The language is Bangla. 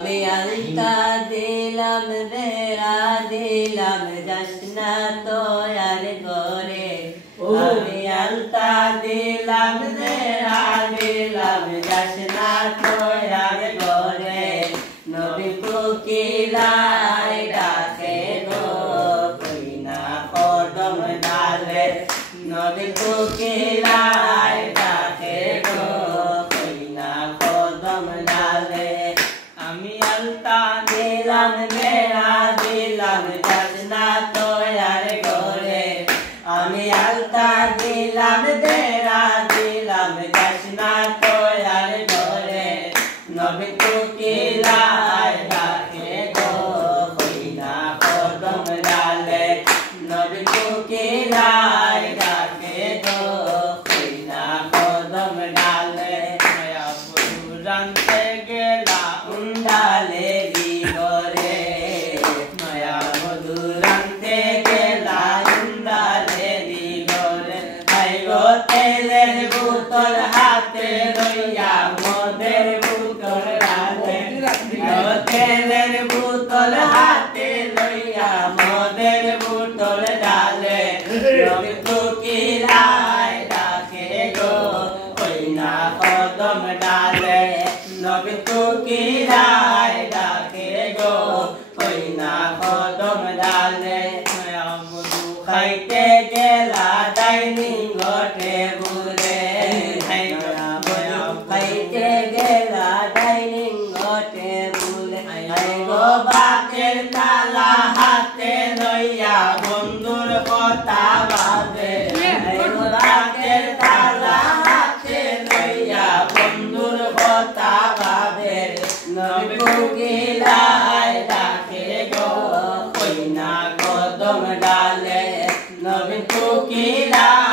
আমি আলতা দিলাম বেড়া দিলাম যাসনা তোয়ার ঘরে আমি আলতা দিলাম বেড়া দিলাম যাসনা তোয়ার ঘরে নবী কোকিলায় ডাকে গো কইনা কদম ডালে নবী কোকিলায় ডাকে গো কইনা কদম ডালে আমি আলতা দিলাম বেড়া দিলাম যাসনা তোয়ার ঘরে আমি আলতা দিলাম বেড়া দিলাম যাসনা তোয়ার ঘরে নবী কোকিলায় ডাকে গো কইনা কদম ডালে নবী কোকিলায় ডাকে গো কইনা কদম ডালে রানতে গেলা উন্ডালে দিগরে নয়া মধু রানতে গেলা উন্ডালে দিগরে আইগো তেলের বোতল হাতে লইয়া মদের বোতল রাতে তেলের বোতল হাতে লইয়া মদের বোতল ডালে নবী কোকিলায় ডাকে গো কইনা কদম ডালে নবী কোকিলায় ডাকে গো কইনা কদম ডালে মধু খাইতে গেলা ডাইনিং ঘটে বুলে মধু খাইতে গেলা ডাইনিং ঘটে বুলে গো বাতের তালা হাতে লইয়া বন্ধুর কথা ভাবে বাতের তালা হাতে লইয়া বন্ধুর কথা ভাবে নবী কোকিলায় ডাকে গো কইনা কদম ডালে নবী কোকিলায়